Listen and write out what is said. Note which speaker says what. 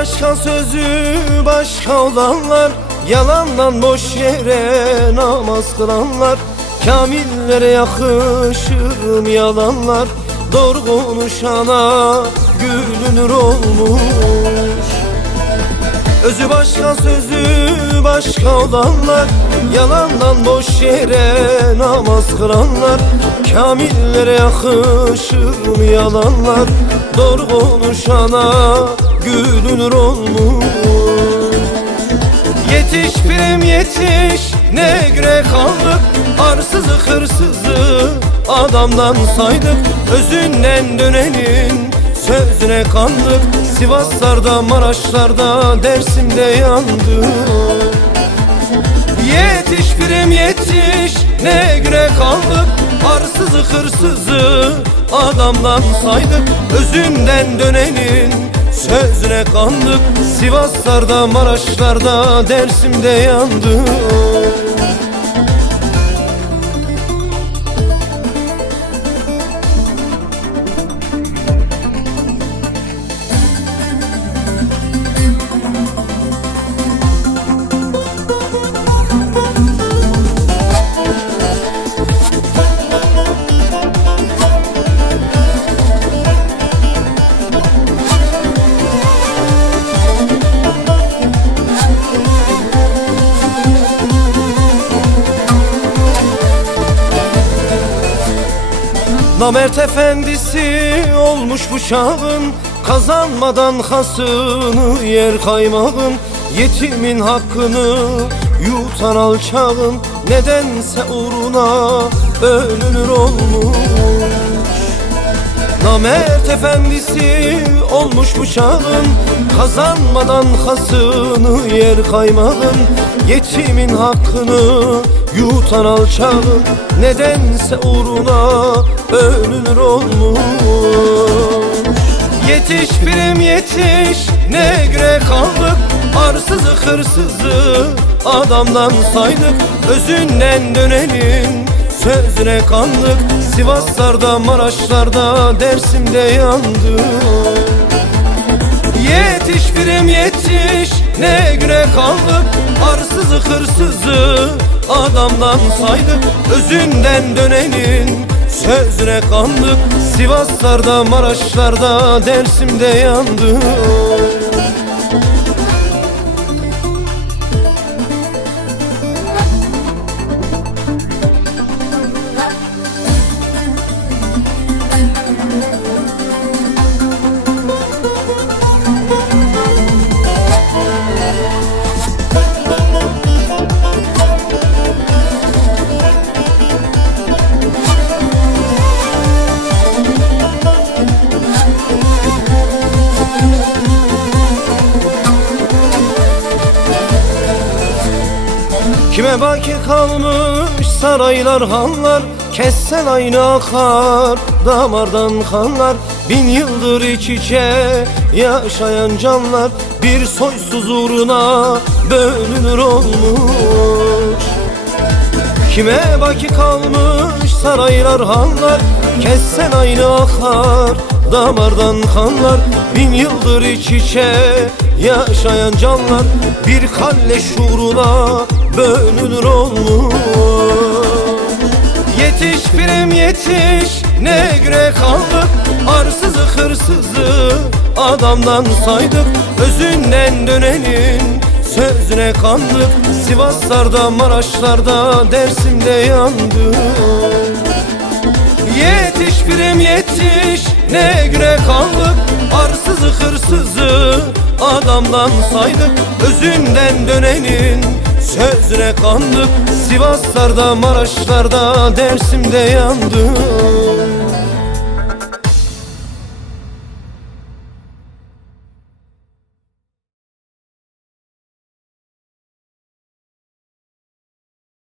Speaker 1: başka sözü başka olanlar. Yalandan boş yere namaz kılanlar. Kamillere yakışır mı yalanlar? Doğru konuşana gülünür olmuş. Özü başka sözü başka olanlar. Yalandan boş yere namaz kılanlar. Kamillere yakışır mı yalanlar? Doğru konuşana gülünür olmuş. Yetiş prim yetiş ne güne kaldık? Arsızı hırsızı adamdan saydık. Özünden dönenin sözüne kandık. Sivaslarda Maraşlarda Dersim'de yandık Yetiş prim yetiş ne güne kaldık? Arsızı hırsızı adamdan saydık. Özünden dönenin sözüne kandık Sivaslarda Maraşlarda Dersim'de yandık Namert efendisi olmuş bu çağın Kazanmadan hasını yer kaymağın Yetimin hakkını yutan alçağın Nedense uğruna ölünür olmuş. Namert efendisi olmuş bu çağın Kazanmadan hasını yer kaymağın Yetimin hakkını yutan alçağın Nedense uğruna ölünür olmuş. Yetiş prim yetiş ne güne kaldık. Arsızı hırsızı adamdan saydık. Özünden dönenin sözüne kandık. Sivaslarda Maraşlarda Dersim'de yandık. Yetiş prim yetiş ne güne kaldık. Arsızı hırsızı adamdan saydık Özünden dönenin. Sözüne kandık Sivaslarda Maraşlarda Dersim'de yandık Kime baki kalmış saraylar hanlar? Kessen aynı akar damardan kanlar. Bin yıldır iç içe yaşayan canlar Bir soysuz uğruna bölünür olmuş. Kime baki kalmış saraylar hanlar? Kessen aynı akar damardan kanlar Bin yıldır iç içe yaşayan canlar Bir kalle şuuruna bölünür olmuş. Yetiş prim yetiş ne güne kaldık? Arsızı hırsızı adamdan saydık. Özünden dönenin sözüne kandık. Sivaslarda Maraşlarda Dersim'de yandık. Yetiş prim yetiş ne güne kaldık Arsızı hırsızı adamdan saydık Özünden dönenin sözüne kandık Sivaslarda Maraşlarda Dersim'de yandık